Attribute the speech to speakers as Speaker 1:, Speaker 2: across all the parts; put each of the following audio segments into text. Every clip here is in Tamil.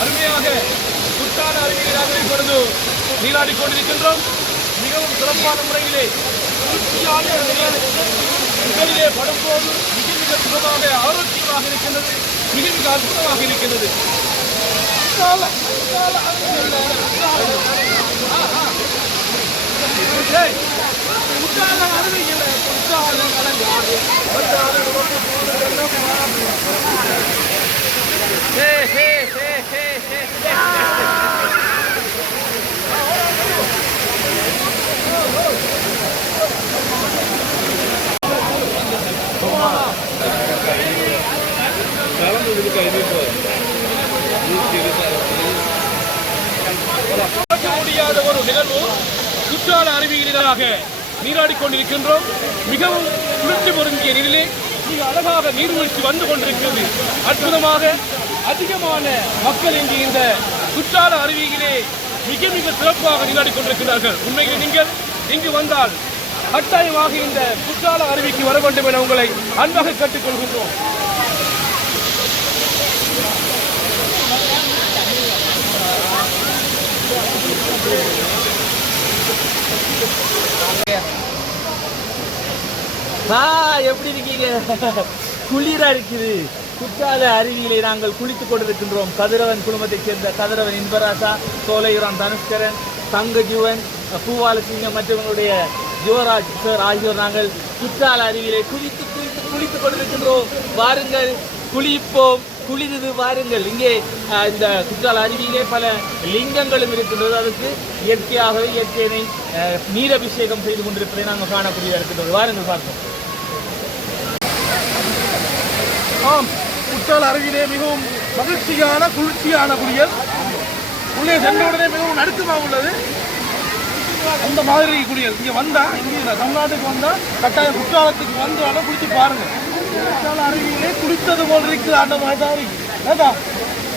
Speaker 1: அருமையாக குற்றால அருவியலாக இப்பொழுது நீராடி கொண்டிருக்கின்றோம். மிகவும் சிறப்பான முறையிலே முதலிலே நிலையில் உடலிலே படும்போது மிக மிக சுகமாக ஆரோக்கியமாக இருக்கின்றது. மிக மிக அற்புதமாக இருக்கின்றது. குற்றால குற்றால அருவியிலாக நீராடி கொண்டிருக்கின்றோம். மிகவும் குளிர்ச்சி பொருந்திய நீரிலே மிக அழகாக நீர்வீழ்ச்சி வந்து கொண்டிருக்கிறது. அற்புதமாக அதிகமான மக்கள் இங்கு இந்த குற்றால அருவியிலே மிக மிக சிறப்பாக நீராடி கொண்டிருக்கிறார்கள். உண்மையில் நீங்கள் இங்கு வந்தால் கட்டாயமாக இந்த குற்றால அருவிக்கு வர வேண்டும் என உங்களை அன்பாக கேட்டுக்கொள்கின்றோம்
Speaker 2: எப்படி இருக்கீங்க? குளிரா இருக்குது. குற்றால அருவியிலே நாங்கள் குளித்துக் கொண்டிருக்கின்றோம். கதிரவன் குழுமத்தைச் சேர்ந்த கதிரவன் இன்பராசா சோலையுரான் தனுஷ்கரன் தங்கஜீவன் பூவாலசிங்கம் மற்றவங்களுடைய யுவராஜ் சார் ஆகியோர் நாங்கள் குற்றால அருவியிலே குளித்து குளித்து குளித்துக் கொண்டிருக்கின்றோம். வாருங்கள். குளிப்போம் குளிருது வாருங்கள். இங்கே இந்த குற்றால அருவியிலே பல லிங்கங்களும் இருக்கின்றது. அதுக்கு இயற்கையாகவே இயற்கையினை அஹ், நீரபிஷேகம் செய்து கொண்டிருப்பதை நாங்கள் காணக்கூடிய இருக்கின்றது வாருங்கள் பார்ப்போம்.
Speaker 1: ஆம் குற்றால அருவியிலே மிகவும் மகிழ்ச்சியான குளிர்ச்சியான குளியல் உள்ளே சென்றவுடனே மிகவும் நடுக்கமாக உள்ளது. அந்த மாதிரி குளியல். இங்கே வந்தால் இங்கே தமிழ்நாட்டுக்கு வந்தால் கட்டாயம் குற்றாலத்துக்கு வந்து வேணா குளிச்சு பாருங்க குற்றால அருவியிலே குளித்தது போல் இருக்குது அந்த மாதிரி.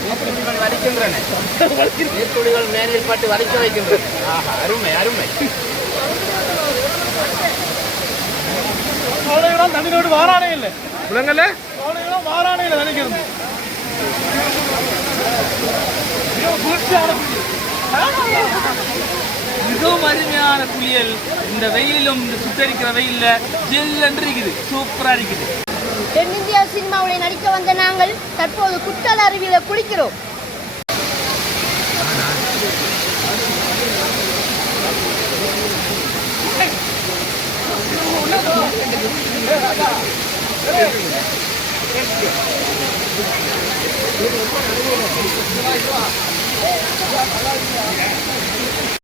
Speaker 3: நீர்த்துளிகள் வலிக்கின்றன மேலில் பட்டு வலிக்க வைக்கின்றன. ஆஹா அருமை அருமை.
Speaker 1: கோடையெல்லாம் தண்ணியோடு வாரானே இல்லை. விலங்கல்ல கோடையெல்லாம் வாரானே இல்லை நினைக்கிறது மிகவும் அருமையான குளியல் இந்த வெயிலும் இந்த சுத்தரிக்கிற வெயில்ல ஜில்லன்று இருக்குது. சூப்பரா இருக்குது.
Speaker 4: தென்னிந்தியா சினிமாவுடைய நடிக்க வந்த நாங்கள் தற்போது குற்றால அருவியில் குளிக்கிறோம்.